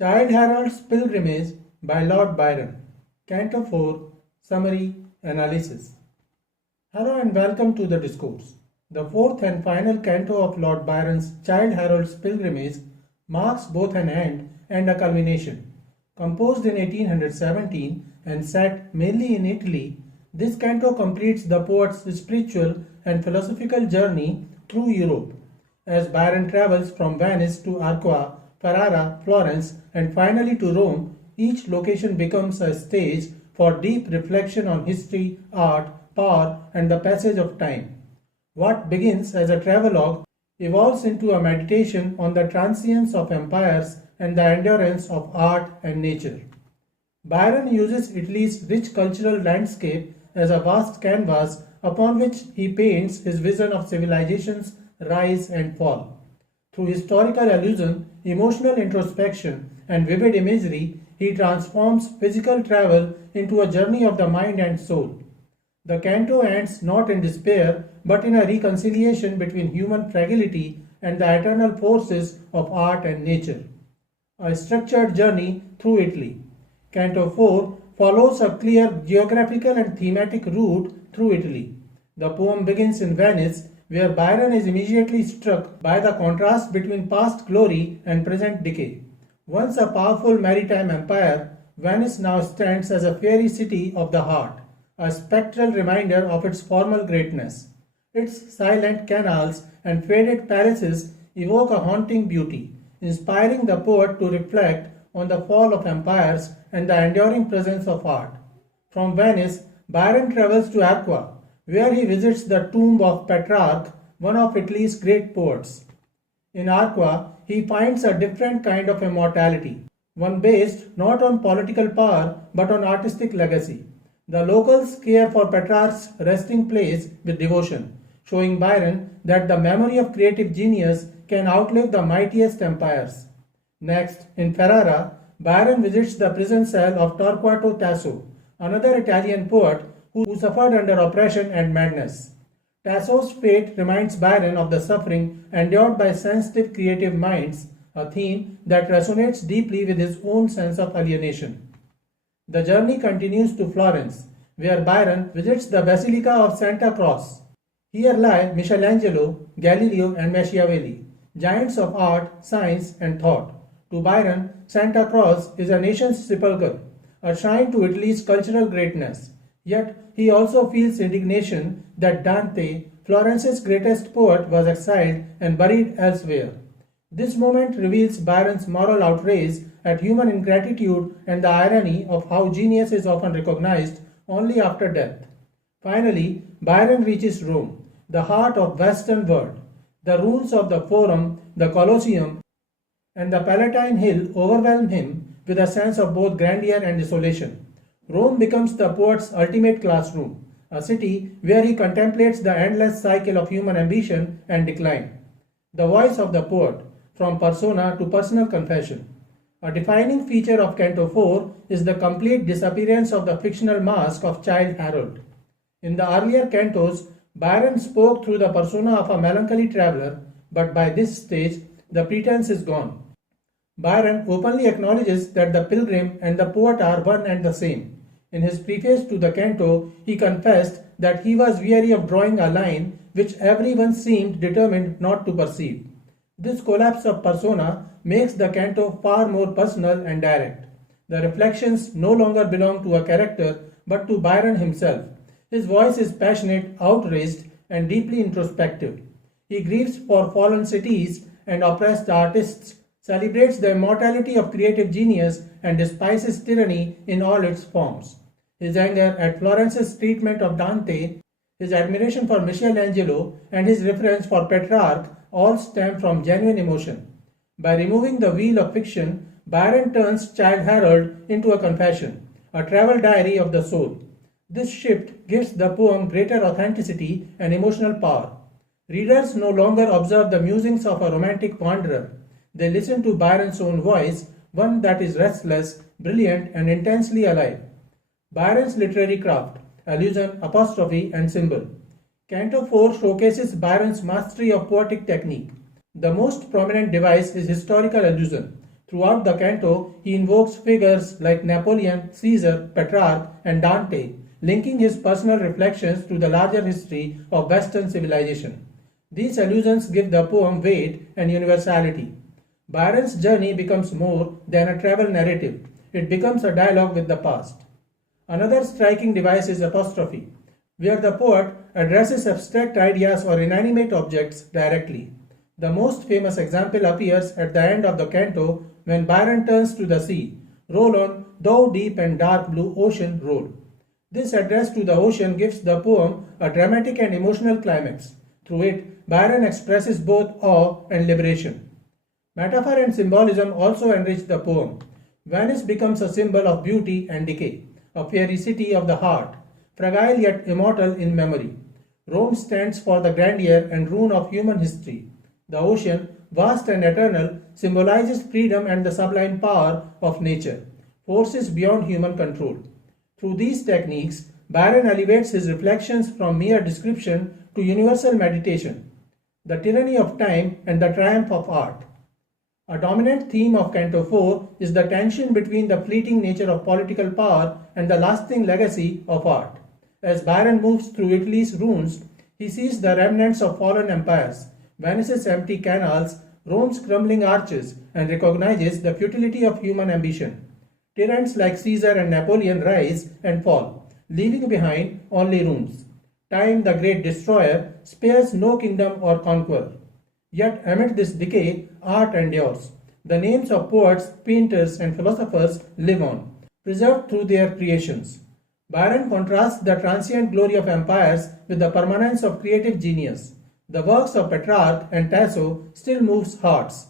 Childe Harold's Pilgrimage by Lord Byron. Canto 4. Summary Analysis. Hello and welcome to the discourse. The fourth and final canto of Lord Byron's Childe Harold's Pilgrimage marks both an end and a culmination. Composed in 1817 and set mainly in Italy, this canto completes the poet's spiritual and philosophical journey through Europe, as Byron travels from Venice to Arqua, Ferrara, Florence, and finally to Rome. Each location becomes a stage for deep reflection on history, art, power, and the passage of time. What begins as a travelogue evolves into a meditation on the transience of empires and the endurance of art and nature. Byron uses Italy's rich cultural landscape as a vast canvas upon which he paints his vision of civilization's rise and fall. Through historical allusion, emotional introspection, and vivid imagery, he transforms physical travel into a journey of the mind and soul. The canto ends not in despair but in a reconciliation between human fragility and the eternal forces of art and nature. A structured journey through Italy. Canto 4 follows a clear geographical and thematic route through Italy. The poem begins in Venice, where Byron is immediately struck by the contrast between past glory and present decay. Once a powerful maritime empire, Venice now stands as a fairy city of the heart, a spectral reminder of its former greatness. Its silent canals and faded palaces evoke a haunting beauty, inspiring the poet to reflect on the fall of empires and the enduring presence of art. From Venice, Byron travels to Arqua, where he visits the tomb of Petrarch, one of Italy's great poets. In Arqua, he finds a different kind of immortality, one based not on political power but on artistic legacy. The locals care for Petrarch's resting place with devotion, showing Byron that the memory of creative genius can outlive the mightiest empires. Next, in Ferrara, Byron visits the prison cell of Torquato Tasso, another Italian poet who suffered under oppression and madness. Tasso's fate reminds Byron of the suffering endured by sensitive creative minds, a theme that resonates deeply with his own sense of alienation. The journey continues to Florence, where Byron visits the Basilica of Santa Croce. Here lie Michelangelo, Galileo, and Machiavelli, giants of art, science, and thought. To Byron, Santa Croce is a nation's sepulchre, a shrine to Italy's cultural greatness. Yet he also feels indignation that Dante, Florence's greatest poet, was exiled and buried elsewhere. This moment reveals Byron's moral outrage at human ingratitude and the irony of how genius is often recognized only after death. Finally, Byron reaches Rome, the heart of Western world. The ruins of the Forum, the Colosseum, and the Palatine Hill overwhelm him with a sense of both grandeur and desolation. Rome becomes the poet's ultimate classroom, a city where he contemplates the endless cycle of human ambition and decline. The voice of the poet, from persona to personal confession. A defining feature of Canto 4 is the complete disappearance of the fictional mask of Childe Harold. In the earlier cantos, Byron spoke through the persona of a melancholy traveler, but by this stage, the pretense is gone. Byron openly acknowledges that the pilgrim and the poet are one and the same. In his preface to the canto, he confessed that he was weary of drawing a line which everyone seemed determined not to perceive. This collapse of persona makes the canto far more personal and direct. The reflections no longer belong to a character but to Byron himself. His voice is passionate, outraged, and deeply introspective. He grieves for fallen cities and oppressed artists, celebrates the immortality of creative genius, and despises tyranny in all its forms. His anger at Florence's treatment of Dante, his admiration for Michelangelo, and his reverence for Petrarch all stem from genuine emotion. By removing the wheel of fiction, Byron turns Childe Harold into a confession, a travel diary of the soul. This shift gives the poem greater authenticity and emotional power. Readers no longer observe the musings of a romantic wanderer. They listen to Byron's own voice, one that is restless, brilliant, and intensely alive. Byron's literary craft, allusion, apostrophe, and symbol. Canto 4 showcases Byron's mastery of poetic technique. The most prominent device is historical allusion, Throughout the canto, he invokes figures like Napoleon, Caesar, Petrarch, and Dante, linking his personal reflections to the larger history of Western civilization. These allusions give the poem weight and universality. Byron's journey becomes more than a travel narrative, it becomes a dialogue with the past. Another striking device is apostrophe, where the poet addresses abstract ideas or inanimate objects directly. The most famous example appears at the end of the canto when Byron turns to the sea. Roll on, thou deep and dark blue ocean, roll. This address to the ocean gives the poem a dramatic and emotional climax. Through it, Byron expresses both awe and liberation. Metaphor and symbolism also enrich the poem. Venice becomes a symbol of beauty and decay, a fairy city of the heart, fragile yet immortal in memory. Rome stands for the grandeur and ruin of human history. The ocean, vast and eternal, symbolizes freedom and the sublime power of nature, forces beyond human control. Through these techniques, Byron elevates his reflections from mere description to universal meditation, the tyranny of time and the triumph of art. A dominant theme of Canto 4 is the tension between the fleeting nature of political power and the lasting legacy of art. As Byron moves through Italy's ruins, he sees the remnants of fallen empires, Venice's empty canals, Rome's crumbling arches, and recognizes the futility of human ambition. Tyrants like Caesar and Napoleon rise and fall, leaving behind only ruins. Time, the great destroyer, spares no kingdom or conqueror. Yet amid this decay, art endures. The names of poets, painters, and philosophers live on, preserved through their creations. Byron contrasts the transient glory of empires with the permanence of creative genius. The works of Petrarch and Tasso still moves hearts.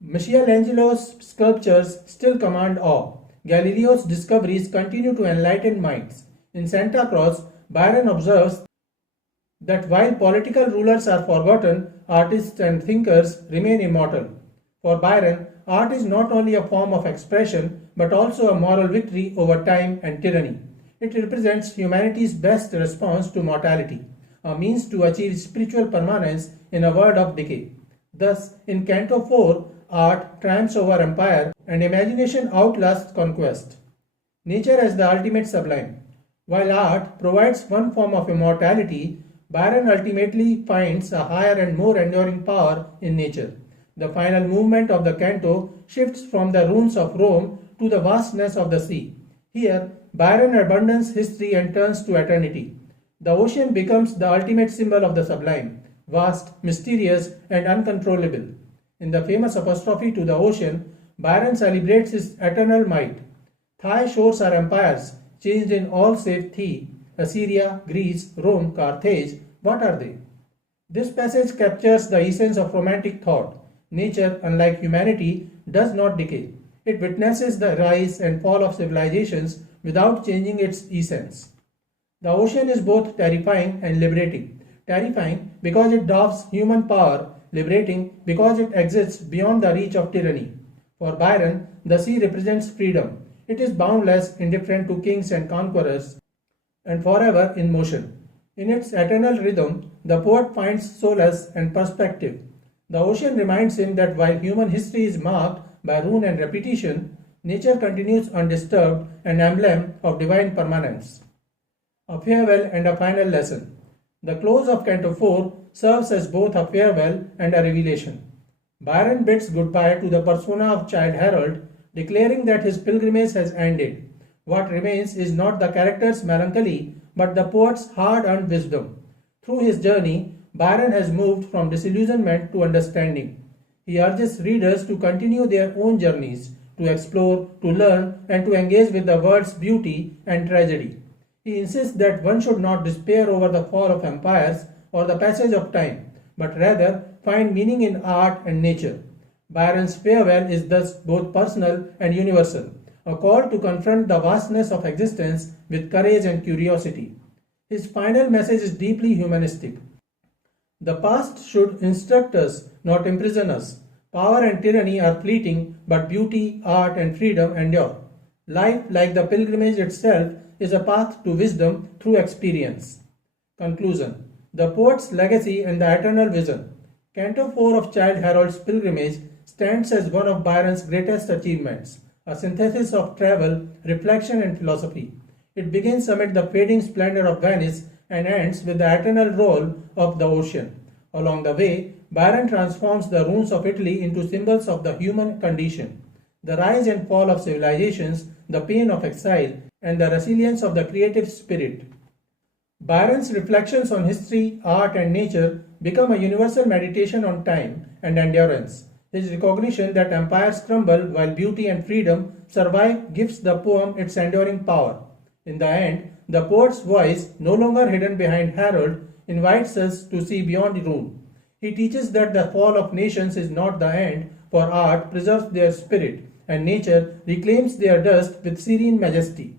Michelangelo's sculptures still command awe. Galileo's discoveries continue to enlighten minds. In Santa Claus, Byron observes that while political rulers are forgotten, artists and thinkers remain immortal. For Byron, art is not only a form of expression but also a moral victory over time and tyranny. It represents humanity's best response to mortality, a means to achieve spiritual permanence in a world of decay. Thus, in Canto 4, art triumphs over empire and imagination outlasts conquest. Nature as the ultimate sublime. While art provides one form of immortality, Byron ultimately finds a higher and more enduring power in nature. The final movement of the canto shifts from the ruins of Rome to the vastness of the sea. Here, Byron abandons history and turns to eternity. The ocean becomes the ultimate symbol of the sublime, vast, mysterious, and uncontrollable. In the famous apostrophe to the ocean, Byron celebrates its eternal might. Thy shores are empires, changed in all save thee. Assyria, Greece, Rome, Carthage, what are they? This passage captures the essence of romantic thought. Nature, unlike humanity, does not decay. It witnesses the rise and fall of civilizations without changing its essence. The ocean is both terrifying and liberating. Terrifying because it dwarfs human power, liberating because it exists beyond the reach of tyranny. For Byron, the sea represents freedom. It is boundless, indifferent to kings and conquerors, and forever in motion. In its eternal rhythm, the poet finds solace and perspective. The ocean reminds him that while human history is marked by ruin and repetition, nature continues undisturbed, an emblem of divine permanence. A farewell and a final lesson. The close of Canto 4 serves as both a farewell and a revelation. Byron bids goodbye to the persona of Childe Harold, declaring that his pilgrimage has ended. What remains is not the character's melancholy, but the poet's hard-earned wisdom. Through his journey, Byron has moved from disillusionment to understanding. He urges readers to continue their own journeys, to explore, to learn, and to engage with the world's beauty and tragedy. He insists that one should not despair over the fall of empires or the passage of time, but rather find meaning in art and nature. Byron's farewell is thus both personal and universal, a call to confront the vastness of existence with courage and curiosity. His final message is deeply humanistic. The past should instruct us, not imprison us. Power and tyranny are fleeting, but beauty, art, and freedom endure. Life, like the pilgrimage itself, is a path to wisdom through experience. Conclusion. The poet's legacy and the eternal vision. Canto 4 of Childe Harold's Pilgrimage stands as one of Byron's greatest achievements, a synthesis of travel, reflection, and philosophy. It begins amid the fading splendor of Venice and ends with the eternal roll of the ocean. Along the way, Byron transforms the ruins of Italy into symbols of the human condition, the rise and fall of civilizations, the pain of exile, and the resilience of the creative spirit. Byron's reflections on history, art, and nature become a universal meditation on time and endurance. His recognition that empires crumble while beauty and freedom survive gives the poem its enduring power. In the end, the poet's voice, no longer hidden behind herald, invites us to see beyond ruin. He teaches that the fall of nations is not the end, for art preserves their spirit, and nature reclaims their dust with serene majesty.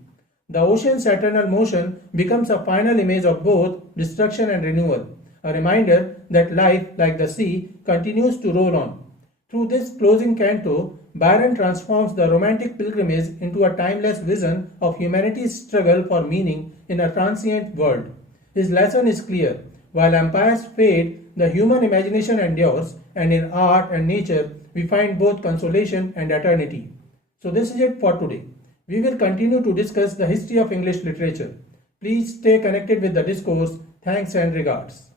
The ocean's eternal motion becomes a final image of both destruction and renewal, a reminder that life, like the sea, continues to roll on. Through this closing canto, Byron transforms the romantic pilgrimage into a timeless vision of humanity's struggle for meaning in a transient world. His lesson is clear. While empires fade, the human imagination endures, and in art and nature, we find both consolation and eternity. So this is it for today. We will continue to discuss the history of English literature. Please stay connected with the discourse. Thanks and regards.